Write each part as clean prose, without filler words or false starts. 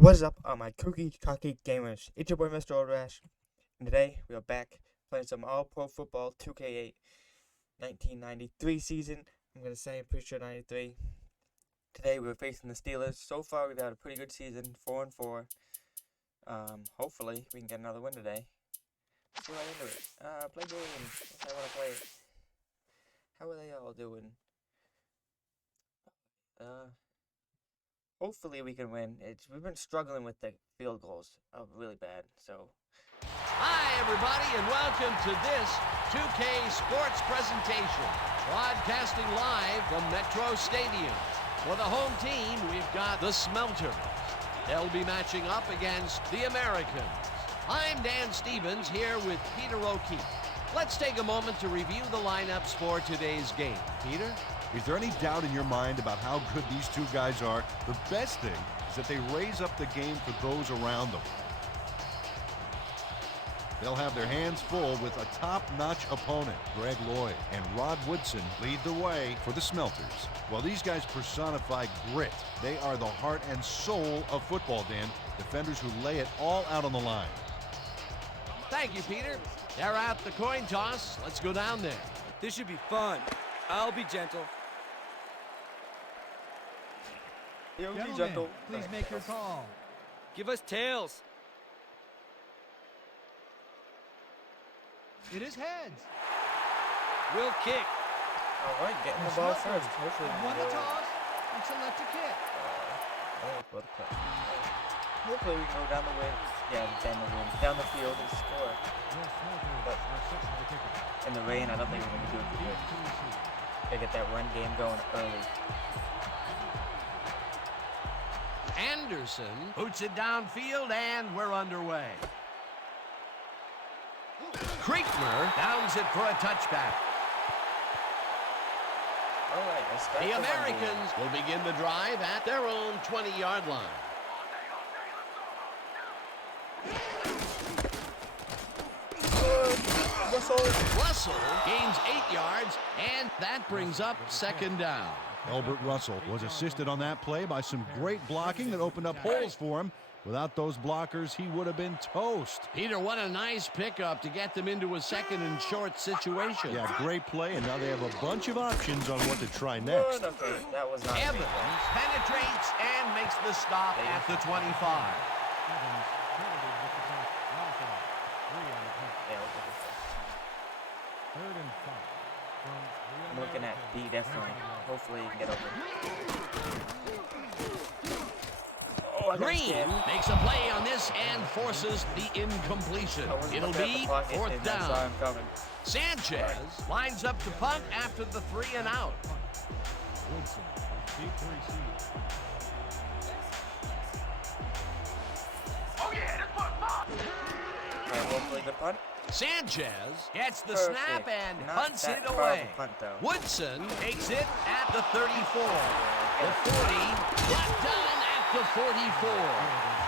What's up, my kooky cocky gamers? It's your boy Mr. Old Rash, and today we are back playing some All-Pro Football 2K8 1993 season. I'm pretty sure 93. Today we're facing the Steelers. So far we've had a pretty good season, 4-4. Hopefully we can get another win today. Let's get right into it. Play games. I want to play it. How are they all doing? Hopefully we can win. We've been struggling with the field goals really bad, so. Hi, everybody, and welcome to this 2K Sports presentation, broadcasting live from Metro Stadium. For the home team, we've got the Smelters. They'll be matching up against the Americans. I'm Dan Stevens here with Peter O'Keefe. Let's take a moment to review the lineups for today's game. Peter? Is there any doubt in your mind about how good these two guys are? The best thing is that they raise up the game for those around them. They'll have their hands full with a top-notch opponent. Greg Lloyd and Rod Woodson lead the way for the Smelters. Well, these guys personify grit. They are the heart and soul of football, Dan. Defenders who lay it all out on the line. Thank you, Peter. They're at the coin toss. Let's go down there. This should be fun. I'll be gentle. Gentlemen, please make your call. Give us tails. It is heads. We'll kick. Alright, getting the ball first. Hopefully we Won can the go. toss and select a kick. Hopefully we can go down the way. Yeah, down the field and score. But in the rain, I don't think we're going to do it too good. Gotta get that run game going early. Anderson boots it downfield, and we're underway. Kriegner downs it for a touchback. Alright, let's start The run game. Americans will begin the drive at their own 20-yard line. Russell gains 8 yards, and that brings up second down. Albert Russell was assisted on that play by some great blocking that opened up holes for him. Without those blockers, he would have been toast. Peter, what a nice pickup to get them into a second and short situation. Yeah, great play, and now they have a bunch of options on what to try next. Good, okay, that was not me. Evans penetrates and makes the stop at the 25. I'm looking at B definitely. Hopefully you can get over. Oh, I got Green scared. makes a play on this and forces the incompletion. I was It'll looking at be the pocket fourth and I saw down. him coming. Sanchez lines up to punt after the 3 and out. Alright, hopefully good punt. Sanchez gets the Perfect. snap and Not punts that it far of a away. punt, though. Woodson takes it at the 34. The 40, brought down at the 44.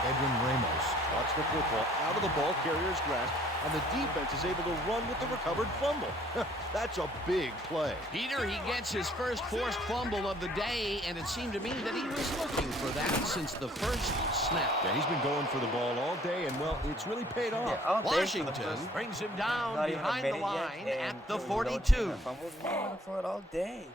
Edwin Ramos watch the football out of the ball carrier's grasp, and the defense is able to run with the recovered fumble. That's a big play. Peter, he gets his first forced fumble of the day, and it seemed to me that he was looking for that since the first snap. Yeah, he's been going for the ball all day, and, well, it's really paid off. Yeah, all day for the Washington first- brings him down not even a behind the minute line yet, at and the here we go, 42. team fumbles. We've been going for it all day.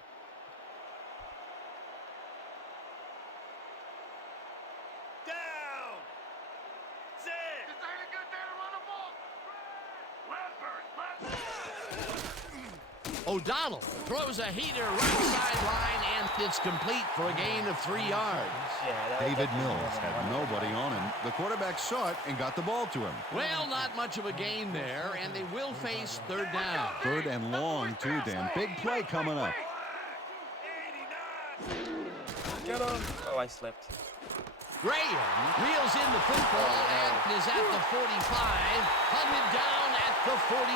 O'Donnell throws a heater right sideline, and it's complete for a gain of 3 yards. Yeah, that David definitely Mills wasn't had one. nobody on him. The quarterback saw it and got the ball to him. Well, not much of a gain there, and they will face third down. Third and long, too, Dan. Big play coming up. Get him. Oh, I slipped. Graham reels in the football and is at the 45, hunted down at the 41.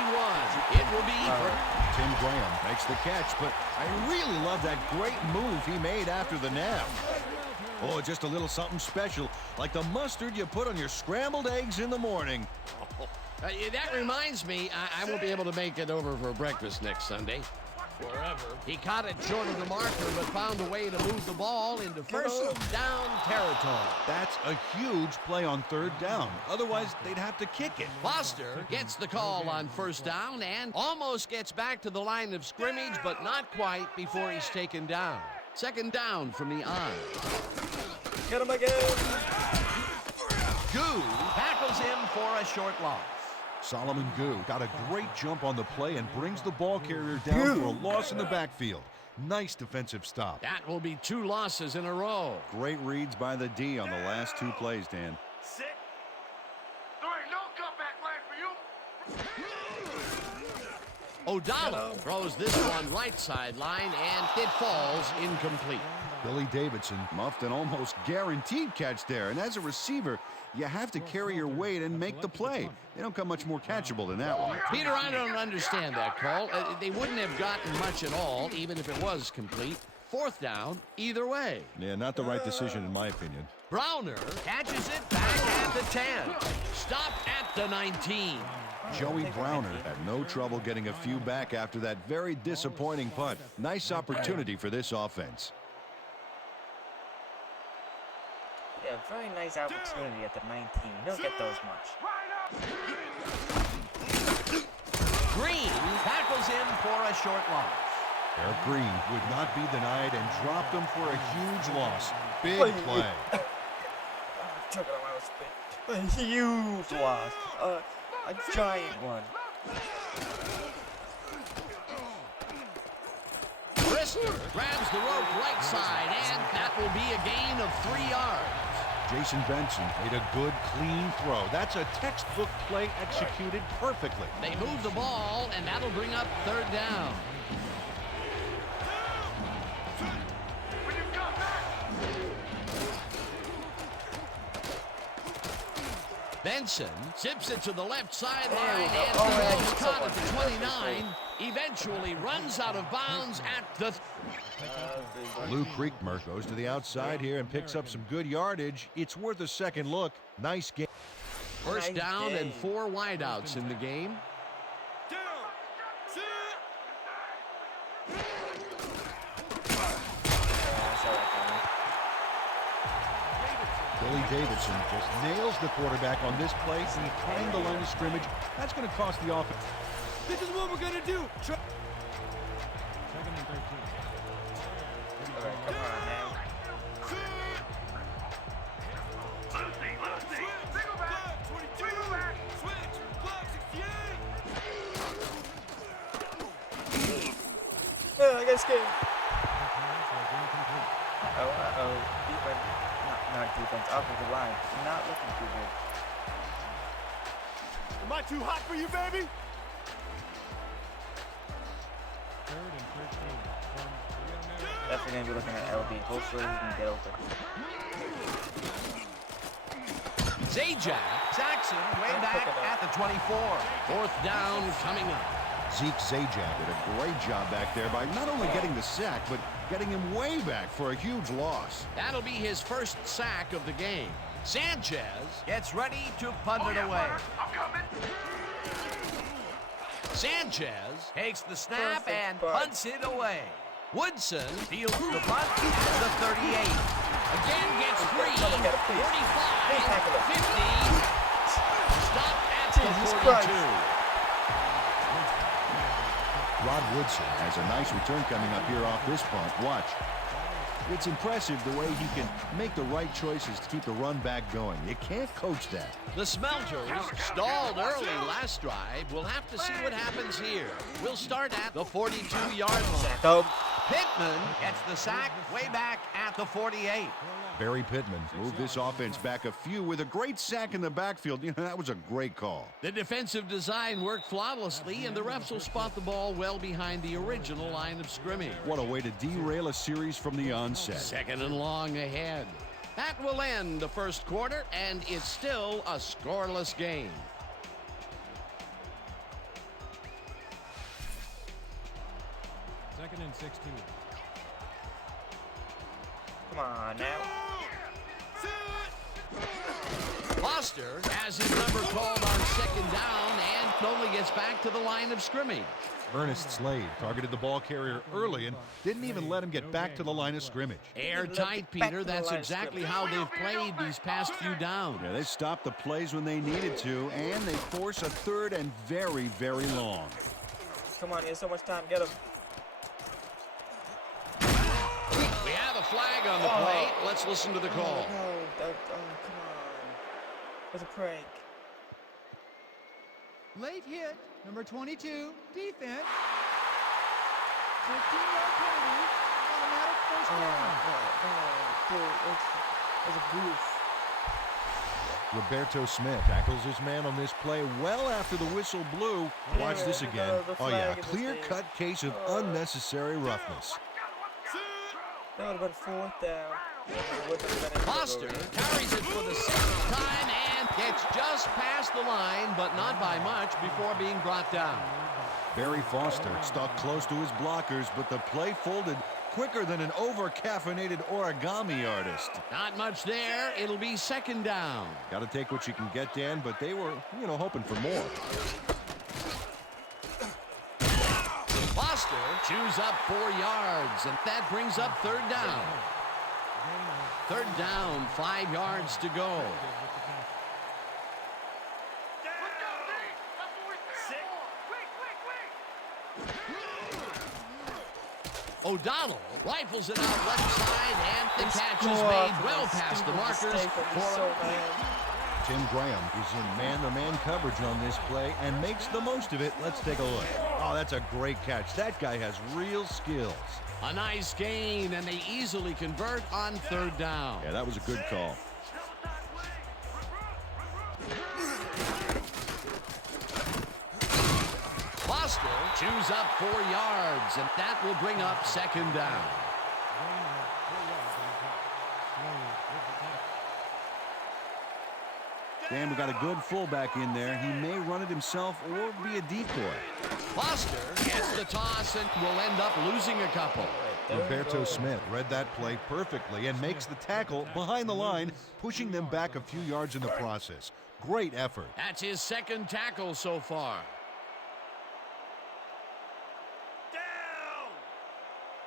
It will be for Tim Graham makes the catch, but I really love that great move he made after the nap. Oh, just a little something special, like the mustard you put on your scrambled eggs in the morning. that reminds me, I won't be able to make it over for breakfast next Sunday. Forever. He caught it short of the marker, but found a way to move the ball into first down territory. That's a huge play on third down. Otherwise, they'd have to kick it. Foster gets the call on first down and almost gets back to the line of scrimmage, but not quite before he's taken down. Second down from the on. Get him again. Goo tackles him for a short loss. Solomon Goo got a great jump on the play and brings the ball carrier down for a loss in the backfield. Nice defensive stop. That will be 2 losses in a row. Great reads by the D on the last 2 plays, Dan. Sit. There ain't no comeback line for you. O'Donnell throws this one right sideline, and it falls incomplete. Billy Davidson muffed an almost guaranteed catch there, and as a receiver, you have to carry your weight and make the play. They don't come much more catchable than that one. Peter, I don't understand that call. They wouldn't have gotten much at all, even if it was complete. Fourth down, either way. Yeah, not the right decision in my opinion. Browner catches it back at the 10. Stopped at the 19. Joey Browner had no trouble getting a few back after that very disappointing punt. Nice opportunity for this offense. Yeah, very nice opportunity at the 19. You don't get those much. Green tackles him for a short loss. Eric Green would not be denied and dropped him for a huge loss. Big play. Took it on my spit. A huge loss. A giant one. Brister grabs the rope right side, and that will be a gain of 3 yards. Jason Benson made a good, clean throw. That's a textbook play executed perfectly. They move the ball, and that'll bring up third down. Benson zips it to the left sideline, and the ball is caught at the 29. Eventually runs out of bounds at the... Lou Creekmer goes to the outside here and picks up some good yardage. It's worth a second look. Nice game. First down and 4 wideouts in the game. Billy Davidson just nails the quarterback on this play behind the line of scrimmage. That's going to cost the offense. This is what we're gonna do. Second and 13. Alright, come on now. I got scared. Uh-oh. Defense. Not defense. Offensive line. Not looking too good. Am I too hot for you, baby? Third and 13. Definitely gonna be looking at LB. Hopefully he can get open. Zajac sacks him way back at the 24. Fourth down coming up. Zeke Zajac did a great job back there by not only getting the sack, but getting him way back for a huge loss. That'll be his first sack of the game. Sanchez gets ready to punt it away. Sanchez takes the snap and punts it away. Woodson fields the punt at the 38. Again gets free. 45, 50. Stop at the 42. Rod Woodson has a nice return coming up here off this punt. Watch. It's impressive the way he can make the right choices to keep the run back going. You can't coach that. The Smelters stalled early last drive. We'll have to see what happens here. We'll start at the 42-yard line. Go. Pittman gets the sack way back at the 48. Barry Pittman moved this offense back a few with a great sack in the backfield. You know, that was a great call. The defensive design worked flawlessly, and the refs will spot the ball well behind the original line of scrimmage. What a way to derail a series from the onset. Second and long ahead. That will end the first quarter, and it's still a scoreless game. Second and 16. Come on now. Foster has his number called on second down, and only gets back to the line of scrimmage. Ernest Slade targeted the ball carrier early and didn't even let him get back to the line of scrimmage. Airtight, Peter. That's exactly how they've played these past few downs. Yeah, they stopped the plays when they needed to, and they force a third and very, very long. Come on, he has so much time. Get him. We have a flag on the play. Let's listen to the call. Oh, no. Come on. It was a prank. Late hit, number 22, defense. 15-yard penalty, automatic first down. Dude, it's a goof. Roberto Smith tackles his man on this play well after the whistle blew. Watch this again. Oh, yeah, clear-cut case of unnecessary roughness. That would have been fourth down. Foster carries it for the sixth time and gets just past the line, but not by much before being brought down. Barry Foster stuck close to his blockers, but the play folded quicker than an over-caffeinated origami artist. Not much there. It'll be second down. Got to take what you can get, Dan, but they were, hoping for more. Foster chews up 4 yards, and that brings up third down. Third down, 5 yards to go. O'Donnell rifles it out left side, and the catch is made well past the markers. Tim Graham is in man-to-man coverage on this play and makes the most of it. Let's take a look. Oh, that's a great catch. That guy has real skills. A nice gain, and they easily convert on third down. Yeah, that was a good call. Foster chews up 4 yards, and that will bring up second down. Dan, we got a good fullback in there. He may run it himself or be a decoy. Foster gets the toss and will end up losing a couple. Roberto Smith read that play perfectly and makes the tackle behind the line, pushing them back a few yards in the process. Great effort. That's his second tackle so far. Down!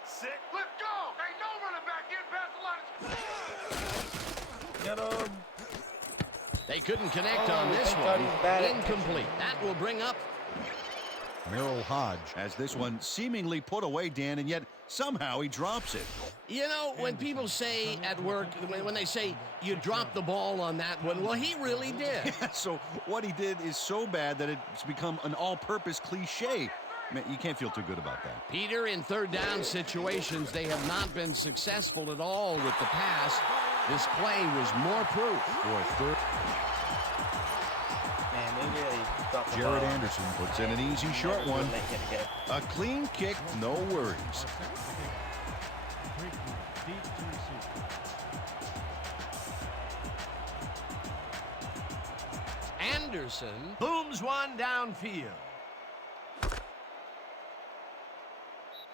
Sick. Let's go! Ain't no running back in past the line. Get him. They couldn't connect on this one. Incomplete. That will bring up. Merrill Hodge has this one seemingly put away, Dan, and yet somehow he drops it. You know, when people say at work, when they say you dropped the ball on that one, well, he really did. Yeah, so what he did is so bad that it's become an all-purpose cliche. Man, you can't feel too good about that. Peter, in third down situations, they have not been successful at all with the pass. This play was more proof. Boy, third. Man, they really dropped the Jared ball. Anderson puts in an easy short one. A clean kick, no worries. Anderson booms one downfield.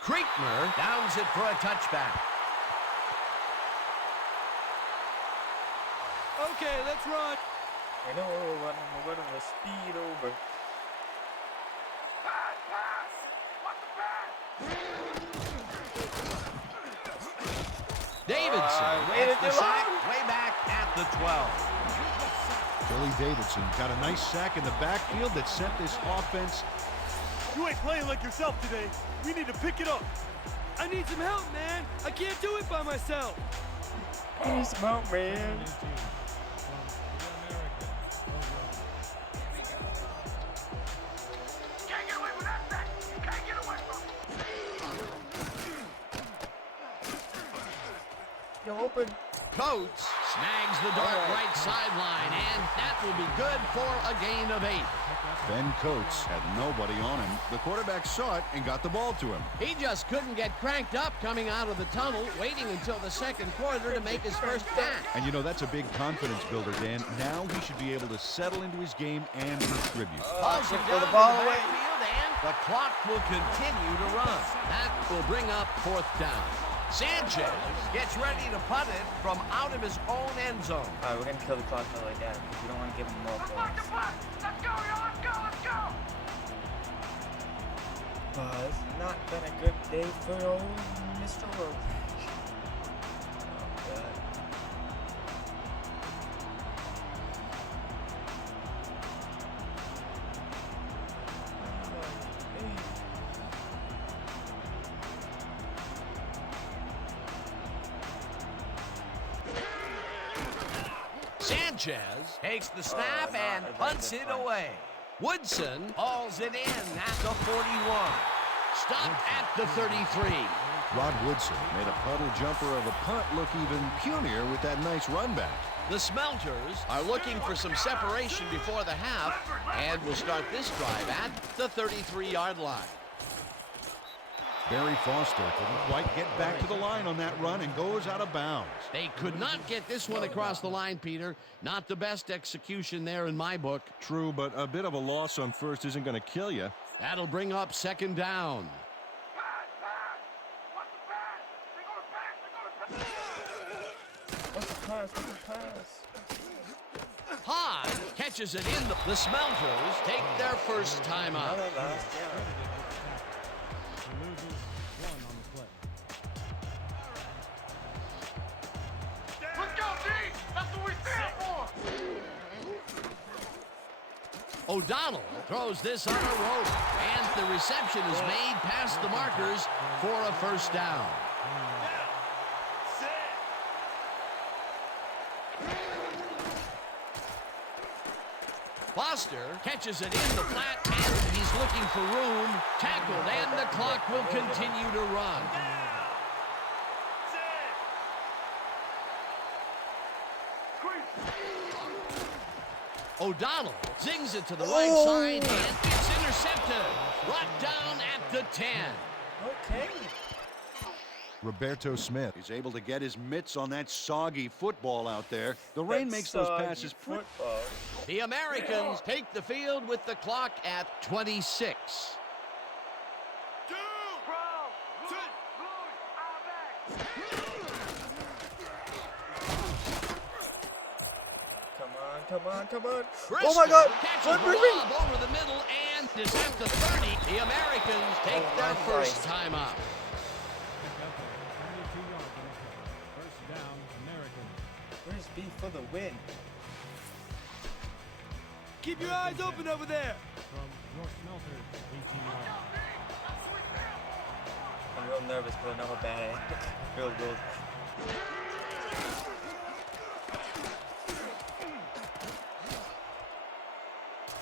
Kriegner downs it for a touchback. Okay, let's run. I know we're running the speed over. Pass, pass! What's the pass? Davidson gets the sack way back at the 12. Billy Davidson got a nice sack in the backfield that sent this offense. You ain't playing like yourself today. We need to pick it up. I need some help, man. I can't do it by myself. Need some help, man. Can't get away with that sack. Can't get away from it. You're open. Coates snags the dart right sideline, and that will be good for a gain of 8. Ben Coates had nobody on him. The quarterback saw it and got the ball to him. He just couldn't get cranked up coming out of the tunnel, waiting until the second quarter to make his first pass. And you know, that's a big confidence builder, Dan. Now he should be able to settle into his game and contribute. Hauls it down the to ball the away. backfield, and the clock will continue to run. That will bring up fourth down. Sanchez gets ready to punt it from out of his own end zone. Alright, we're gonna kill the clock like that because we don't want to give him more points. Let's go, let's go! It's not been a good day for old Mr. Roach. Oh, God. Sanchez takes the snap and punts it away. Woodson hauls it in at the 41. Stopped at the 33. Rod Woodson made a puddle jumper of a punt look even punier with that nice run back. The Smelters are looking for some separation before the half and will start this drive at the 33-yard line. Barry Foster couldn't quite get back to the line on that run and goes out of bounds. They could not get this one across the line, Peter. Not the best execution there in my book. True, but a bit of a loss on first isn't going to kill you. That'll bring up second down. What's the pass? Hahn catches it in. The Smelters take their first time out. Another last yard. Let's go, D! That's what we stand for! O'Donnell throws this on a rope, and the reception is made past the markers for a first down. Foster catches it in the flat, and he's looking for room. Tackled, and the clock will continue to run. O'Donnell zings it to the right side, and it's intercepted. Brought down at the 10. Okay. Roberto Smith is able to get his mitts on that soggy football out there. The rain makes those passes pretty. The Americans take the field with the clock at 26. Come on. Brisker Oh my God! catches Run, the run, run. lob over the middle and is at the 30. The Americans take their first time out. Where's B for the win? Keep your eyes open over there. I'm real nervous, but I know how bad I am. Real good.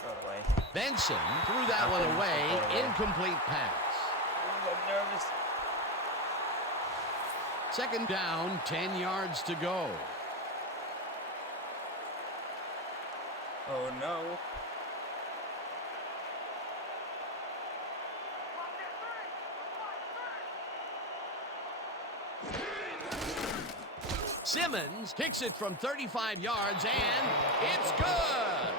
Throw it away. Benson threw that one away. Incomplete pass. I'm nervous. Second down, 10 yards to go. Oh no. Simmons kicks it from 35 yards, and it's good.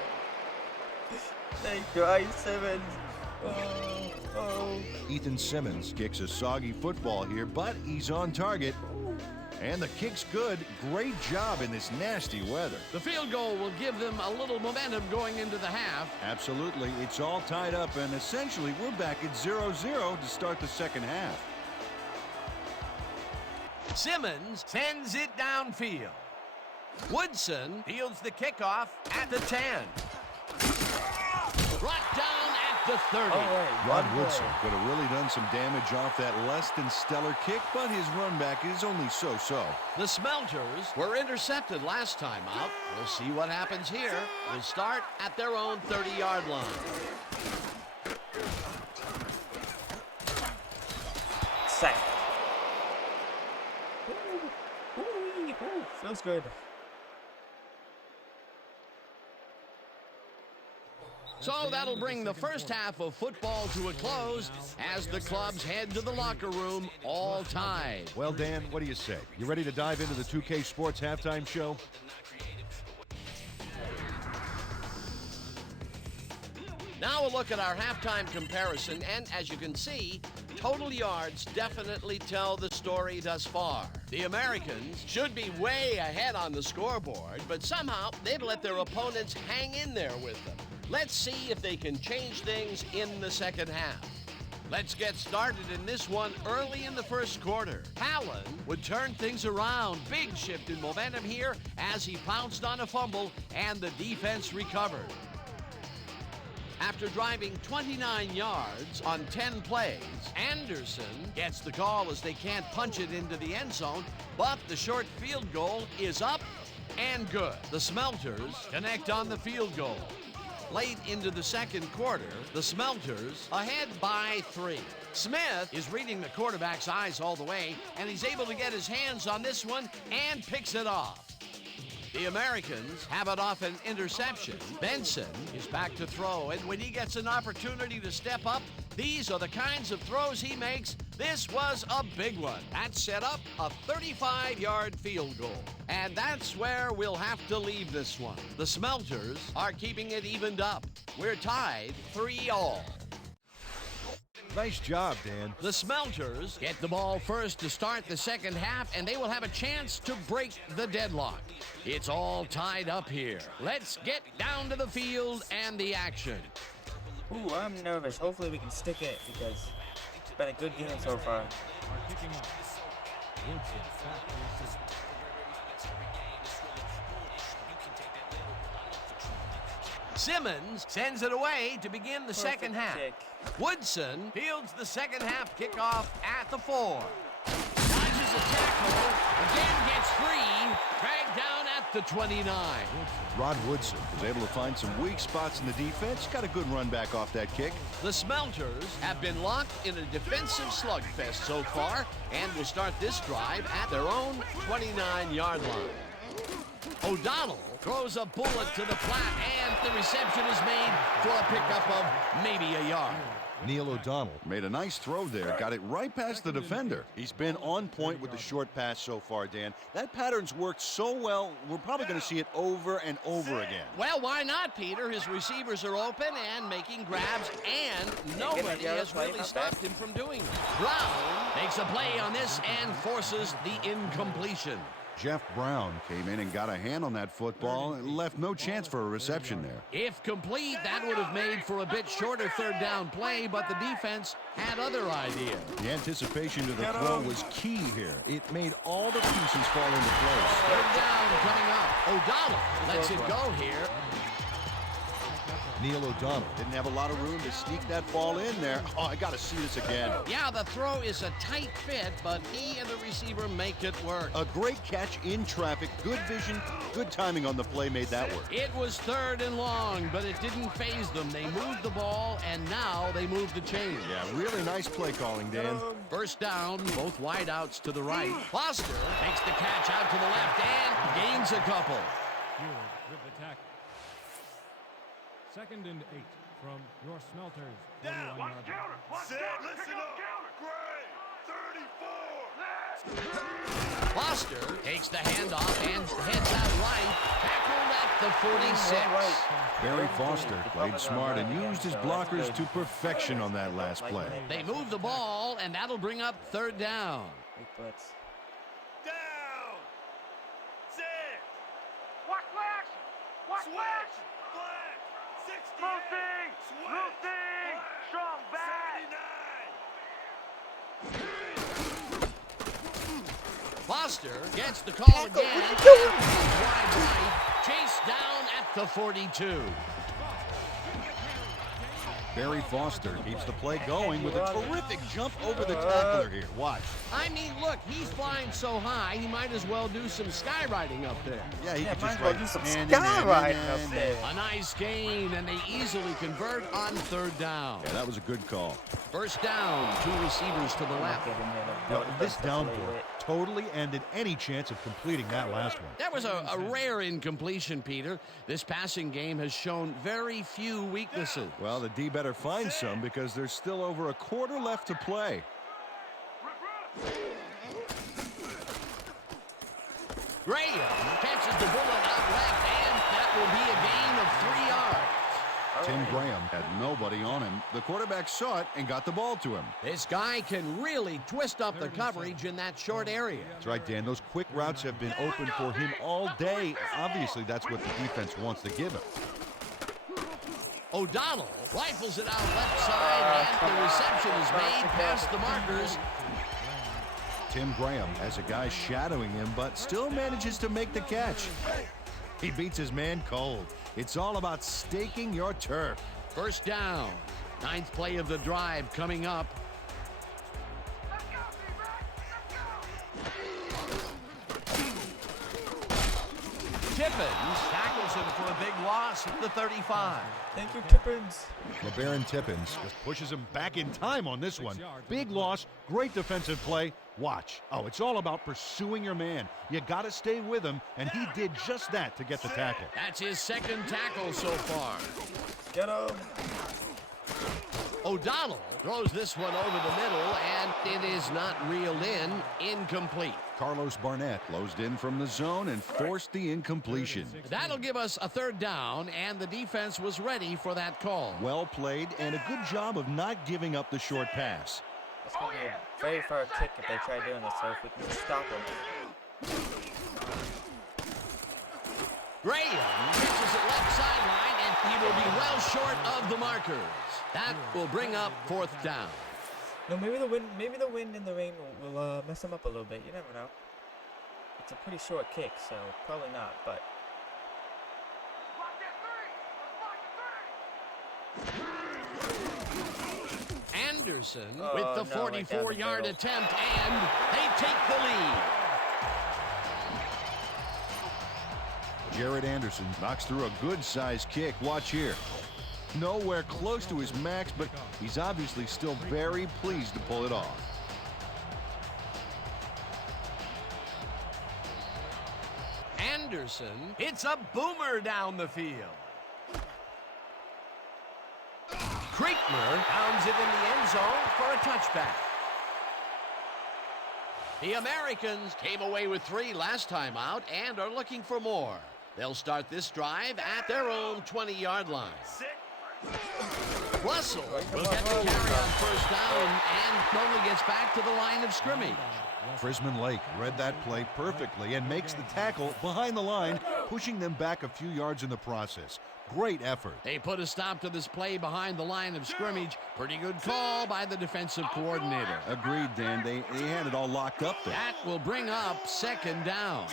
Thank God, Simmons. Oh. Ethan Simmons kicks a soggy football here, but he's on target. And the kick's good. Great job in this nasty weather. The field goal will give them a little momentum going into the half. Absolutely. It's all tied up, and essentially we're back at 0-0 to start the second half. Simmons sends it downfield. Woodson fields the kickoff at the 10. Brought down at the 30. Rod Woodson could have really done some damage off that less than stellar kick, but his run back is only so-so. The Smelters were intercepted last time out. We'll see what happens here. We'll start at their own 30-yard line. Sack. Feels good. So that'll bring the first half of football to a close as the clubs head to the locker room all tied. Well, Dan, what do you say? You ready to dive into the 2K Sports halftime show? Now a look at our halftime comparison, and as you can see, total yards definitely tell the story thus far. The Americans should be way ahead on the scoreboard, but somehow they've let their opponents hang in there with them. Let's see if they can change things in the second half. Let's get started in this one early in the first quarter. Allen would turn things around. Big shift in momentum here as he pounced on a fumble and the defense recovered. After driving 29 yards on 10 plays, Anderson gets the call as they can't punch it into the end zone, but the short field goal is up and good. The Smelters connect on the field goal. Late into the second quarter, the Smelters ahead by 3. Smith is reading the quarterback's eyes all the way, and he's able to get his hands on this one and picks it off. The Americans have it off an interception. Benson is back to throw, and when he gets an opportunity to step up, these are the kinds of throws he makes. This was a big one. That set up a 35-yard field goal. And that's where we'll have to leave this one. The Smelters are keeping it evened up. We're tied 3-all. Nice job, Dan. The Smelters get the ball first to start the second half, and they will have a chance to break the deadlock. It's all tied up here. Let's get down to the field and the action. Ooh, I'm nervous. Hopefully we can stick it because it's been a good game so far. Simmons sends it away to begin the second half. Kick. Woodson fields the second half kickoff at the 4. Dodges a tackle, again gets free, dragged down at the 29. Rod Woodson was able to find some weak spots in the defense. Got a good run back off that kick. The Smelters have been locked in a defensive slugfest so far and will start this drive at their own 29-yard line. O'Donnell throws a bullet to the flat, and the reception is made for a pickup of maybe a yard. Neil O'Donnell made a nice throw there. Got it right past the defender. He's been on point with the short pass so far, Dan. That pattern's worked so well, we're probably going to see it over and over again. Well, why not, Peter? His receivers are open and making grabs, and nobody has really stopped him from doing it. Brown makes a play on this and forces the incompletion. Jeff Brown came in and got a hand on that football and left no chance for a reception there. If complete, that would have made for a bit shorter third down play, but the defense had other ideas. The anticipation to the throw was key here. It made all the pieces fall into place. Third down coming up. O'Donnell lets it go here. Neil O'Donnell didn't have a lot of room to sneak that ball in there. Oh, I got to see this again. Yeah, the throw is a tight fit, but he and the receiver make it work. A great catch in traffic, good vision, good timing on the play made that work. It was third and long, but it didn't faze them. They moved the ball, and now they moved the chain. Yeah, really nice play calling, Dan. First down, both wideouts to the right. Foster makes the catch out to the left and gains a couple. With the tackle. 2nd and 8 from your Smelters. Down. Watch counter. Listen up. Gray, 34. Foster takes the handoff and heads out right. Tackled at the 46. Barry Foster played smart and used his blockers to perfection on that last play. They move the ball, and that'll bring up third down. Down. Sit. Watch play action! Watch play action! Flat. 68. Lucy! Switch. Lucy! Flat. Strong back! 79. Foster gets the call again. Wide right, chased down at the 42. Barry Foster keeps the play going with a terrific jump over the tackler here. Watch. I mean, look, he's flying so high, he might as well do some skywriting up there. Yeah, he could might just as well write do some and then, skywriting up there. A nice gain, and they easily convert on third down. Yeah, that was a good call. First down, 2 receivers to the left. Now, this downpour totally ended any chance of completing that last one. That was a rare incompletion, Peter. This passing game has shown very few weaknesses. Well, the D better find some because there's still over a quarter left to play. Graham catches the bullet out left, and that will be a gain of 3 yards. Tim Graham had nobody on him. The quarterback saw it and got the ball to him. This guy can really twist up the coverage in that short area. That's right, Dan. Those quick routes have been open for him all day. Obviously, that's what the defense wants to give him. O'Donnell rifles it out left side, and the reception is made past the markers. Tim Graham has a guy shadowing him, but still manages to make the catch. He beats his man cold. It's all about staking your turf. First down. 9th play of the drive coming up. Tippins tackles him for a big loss at the 35. Thank you, Tippins. LeBaron Tippins just pushes him back in time on this one. Big loss, great defensive play. Watch. Oh, it's all about pursuing your man. You got to stay with him, and he did just that to get the tackle. That's his second tackle so far. Get him. O'Donnell throws this one over the middle, and it is not reeled in. Incomplete. Carlos Barnett closed in from the zone and forced the incompletion. That'll give us a third down, and the defense was ready for that call. Well played, and a good job of not giving up the short pass. It's going to be a very far kick if they try doing this, so if we can stop them. Graham pitches it left sideline, and he will be well short of the markers. That will bring up fourth down. No, maybe the wind and the rain will mess them up a little bit. You never know. It's a pretty short kick, so probably not, but... Anderson with the 44-yard attempt, and they take the lead. Jared Anderson knocks through a good-sized kick. Watch here. Nowhere close to his max, but he's obviously still very pleased to pull it off. Anderson, it's a boomer down the field. Kriegmer pounds it in the end zone for a touchback. The Americans came away with 3 last time out and are looking for more. They'll start this drive at their own 20-yard line. Russell will get the carry on first down and only gets back to the line of scrimmage. Frisman Lake read that play perfectly and makes the tackle behind the line, pushing them back a few yards in the process. Great effort. They put a stop to this play behind the line of scrimmage. Pretty good call by the defensive coordinator. Agreed, Dan. They had it all locked up there. That will bring up second down.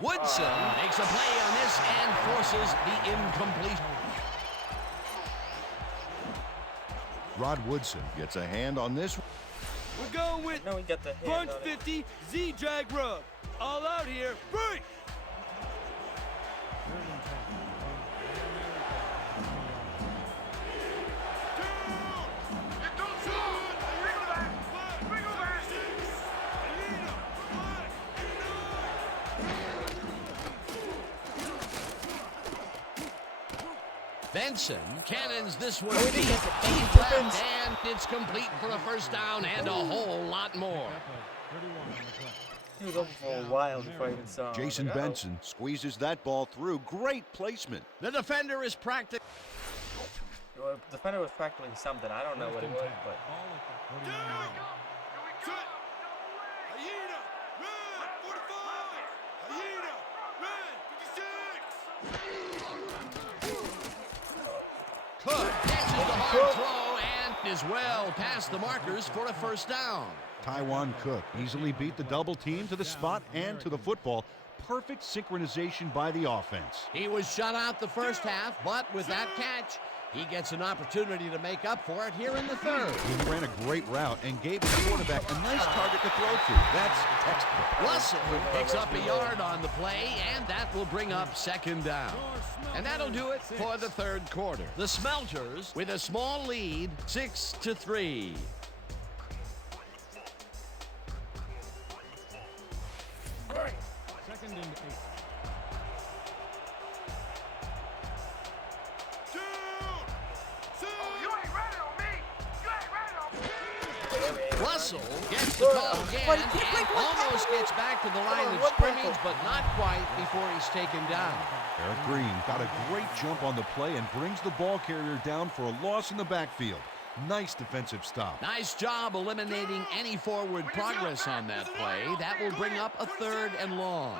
Woodson makes a play on this and forces the incompletion. Rod Woodson gets a hand on this. We're going with No, we got the hand Bunch on it. 50 Z-Drag Rub. All out here. Break! Benson cannons this one he deep, gets it. deep Tippins. left, and it's complete for the first down and a whole lot more. He was open for a while before I even saw him. Jason Like, uh-oh. Benson squeezes that ball through. Great placement. The defender is practicing. Well, the defender was practically something. I don't know what it was, but... Hyena, red, 45. Hyena, red, 56. Cook catches the hard throw and is well past the markers for a first down. Taiwan Cook easily beat the double team to the spot and to the football. Perfect synchronization by the offense. He was shut out the first half, but with that catch, he gets an opportunity to make up for it here in the third. He ran a great route and gave the quarterback a nice target to throw to. That's textbook. Russell picks up a yard on the play, and that will bring up second down. And that'll do it for the third quarter. The Smelters with a small lead, 6-3. Second and 8. You ain't ready on me. You ain't ready on me. Russell gets the call again and almost gets back to the line of scrimmage, but not quite before he's taken down. Eric Green got a great jump on the play and brings the ball carrier down for a loss in the backfield. Nice defensive stop. Nice job eliminating any forward progress on that play. That will bring up a 3rd and long.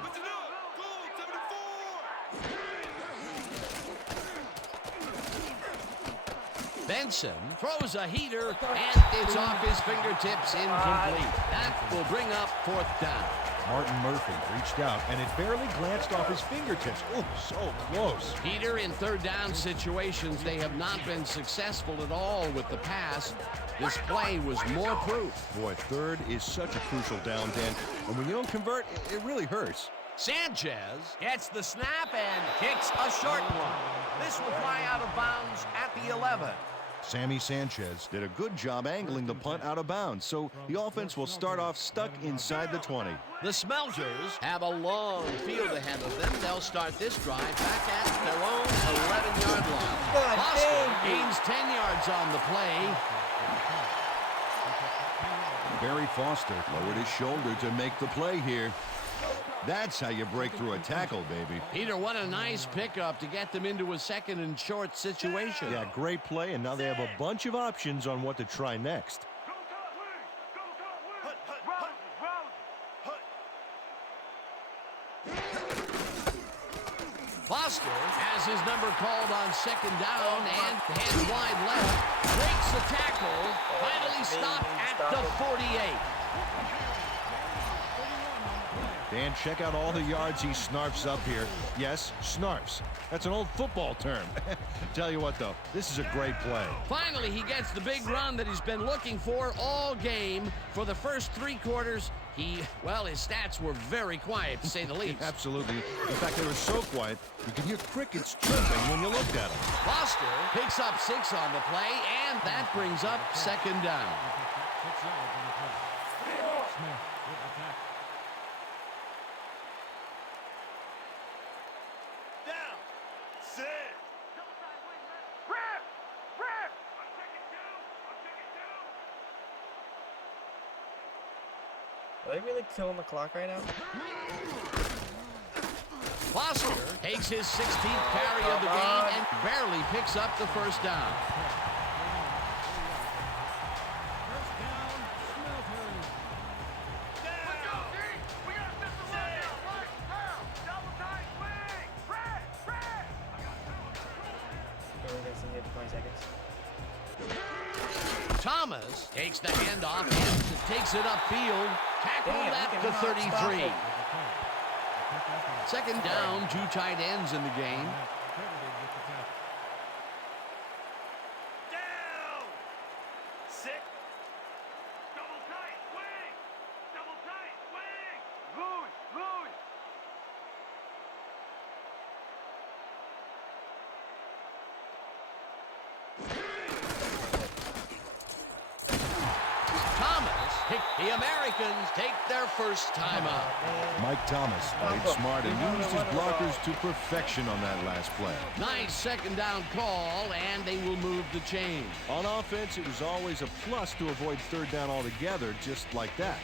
Benson throws a heater, and it's off his fingertips, incomplete. That will bring up 4th down. Martin Murphy reached out, and it barely glanced off his fingertips. Oh, so close. Peter, in 3rd down situations, they have not been successful at all with the pass. This play was more proof. Boy, 3rd is such a crucial down, Dan. And when you don't convert, it really hurts. Sanchez gets the snap and kicks a short one. This will fly out of bounds at the 11. Sammy Sanchez did a good job angling the punt out of bounds, so the offense will start off stuck inside the 20. The Smelters have a long field ahead of them. They'll start this drive back at their own 11-yard line. Foster gains 10 yards on the play. Barry Foster lowered his shoulder to make the play here. That's how you break through a tackle, baby. Peter, what a nice pickup to get them into a 2nd and short situation. Yeah, great play, and now they have a bunch of options on what to try next. Foster has his number called on 2nd down and hands wide left. Breaks the tackle. Finally stopped at the 48. Dan, check out all the yards he snarfs up here. Yes, snarfs. That's an old football term. Tell you what, though, this is a great play. Finally, he gets the big run that he's been looking for all game. For the first 3 quarters, his stats were very quiet, to say the least. Absolutely. In fact, they were so quiet, you could hear crickets chirping when you looked at them. Foster picks up 6 on the play, and that brings up 2nd down. Are they really killing the clock right now? Foster takes his 16th carry of the game and barely picks up the 1st down. Thomas takes the handoff and takes it upfield. Tackled at the 33. 2nd down, 2 tight ends in the game. Down! 6. Double tight, wing! Double tight, wing! Louis! The Americans take their first timeout. Mike Thomas played smart and used his blockers to perfection on that last play. Nice 2nd down call, and they will move the chain. On offense, it was always a plus to avoid 3rd down altogether, just like that.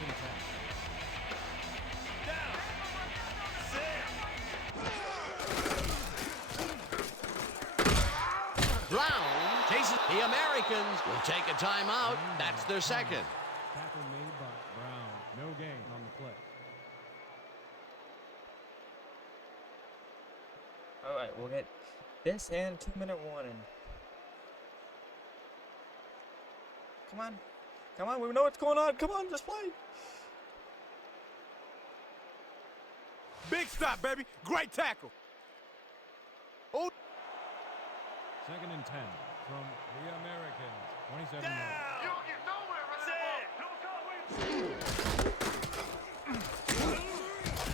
Brown chases. The Americans will take a timeout. That's their 2nd. Tackle made by Brown. No gain on the play. All right, we'll get this and 2-minute warning. Come on. Come on, we know what's going on. Come on, just play. Big stop, baby. Great tackle. Oh. 2nd and 10 from the Americans. 27 Down. yards. You don't get nowhere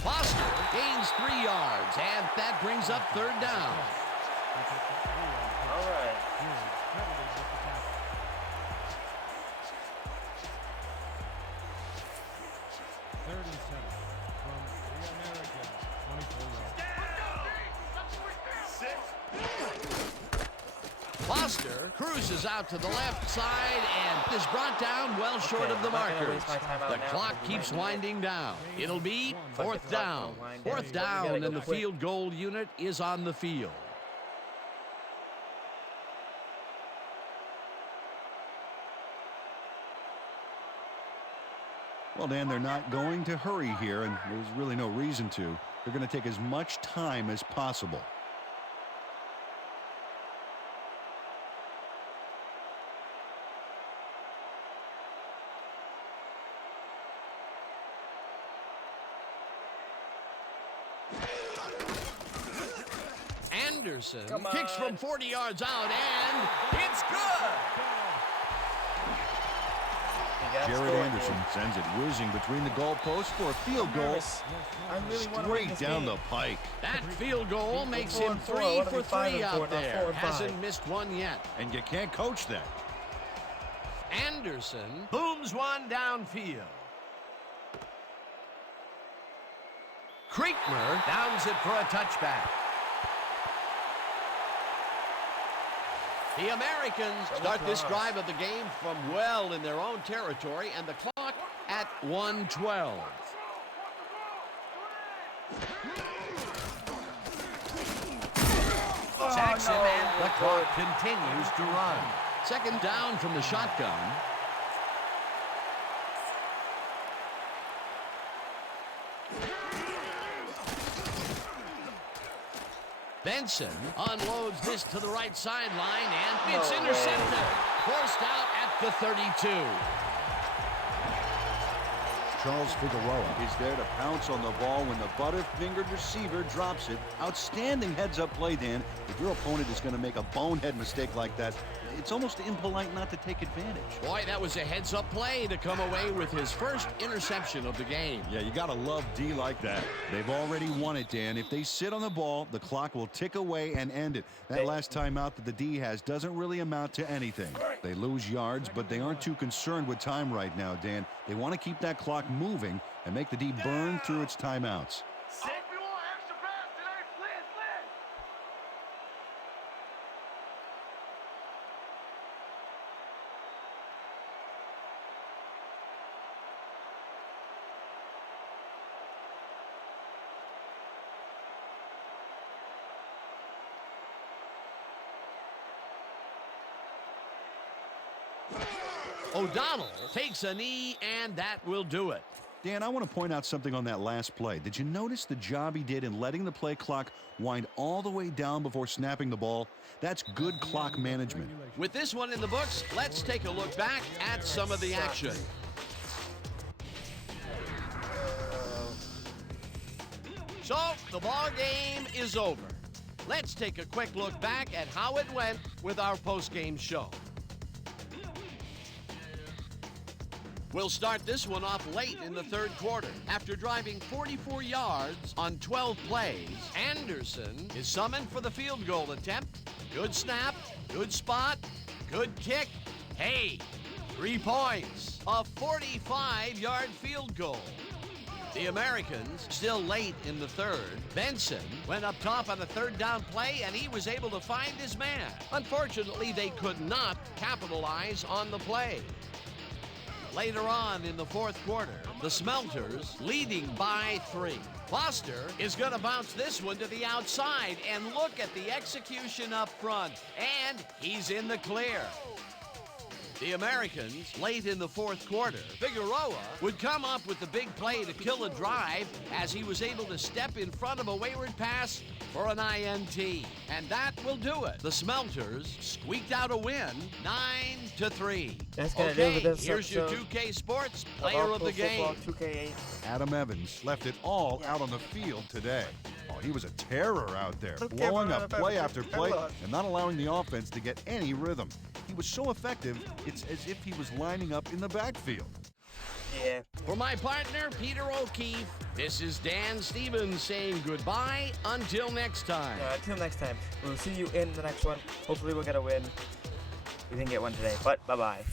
Foster gains 3 yards, and that brings up 3rd down. All right. 3rd and 7 from the Americans. 24 yards. Down. 6. Foster Cruises out to the left side and is brought down well short of the I'm not gonna markers. waste my time out The now clock because we keeps might need it. winding down. It'll be fourth the clock's down. gonna wind down, Fourth so we gotta down, go and the quick. field goal unit is on the field. Well, Dan, they're not going to hurry here, and there's really no reason to. They're going to take as much time as possible. Anderson Come kicks from on. 40 yards out, and it's good. You gotta Jared score, Anderson dude. sends it whizzing between the goalposts for a field goal Nervous. I really want to win straight this down game. the pike. That field goal makes four him and four. 3 I wanna for be 5 3 and out 4, not 4 there. and 5. Hasn't missed one yet. And you can't coach that. Anderson booms one downfield. Kriegmer downs it for a touchback. The Americans start this drive of the game from well in their own territory, and the clock at 1:12. Sacks him, and the clock continues to run. Second down from the shotgun. Benson unloads this to the right sideline, and it's No intercepted. way. Forced out at the 32. Charles Figueroa is there to pounce on the ball when the butter-fingered receiver drops it. Outstanding heads-up play, Dan. If your opponent is going to make a bonehead mistake like that, it's almost impolite not to take advantage. Boy, that was a heads-up play to come away with his first interception of the game. Yeah, you got to love D like that. They've already won it, Dan. If they sit on the ball, the clock will tick away and end it. That last timeout that the D has doesn't really amount to anything. They lose yards, but they aren't too concerned with time right now, Dan. They want to keep that clock moving and make the D burn through its timeouts. O'Donnell takes a knee, and that will do it. Dan, I want to point out something on that last play. Did you notice the job he did in letting the play clock wind all the way down before snapping the ball? That's good clock management. With this one in the books, let's take a look back at some of the action. So, the ball game is over. Let's take a quick look back at how it went with our post-game show. We'll start this one off late in the third quarter. After driving 44 yards on 12 plays, Anderson is summoned for the field goal attempt. Good snap, good spot, good kick. Hey, 3 points. A 45-yard field goal. The Americans still late in the third. Benson went up top on the third down play, and he was able to find his man. Unfortunately, they could not capitalize on the play. Later on in the fourth quarter, the Smelters leading by 3. Foster is going to bounce this one to the outside, and look at the execution up front, and he's in the clear. The Americans, late in the fourth quarter, Figueroa would come up with the big play to kill a drive as he was able to step in front of a wayward pass for an INT. And that will do it. The Smelters squeaked out a win, 9-3. That's gonna do it Okay, for this here's your episode 2K Sports of Player All of the Pro Football Game. 2K8. Adam Evans left it all out on the field today. Oh, he was a terror out there, Okay, blowing but- up play after play but- and not allowing the offense to get any rhythm. He was so effective, it's as if he was lining up in the backfield. Yeah. For my partner, Peter O'Keefe, this is Dan Stevens saying goodbye until next time. Until next time, we'll see you in the next one. Hopefully we'll get a win. We didn't get one today, but bye-bye.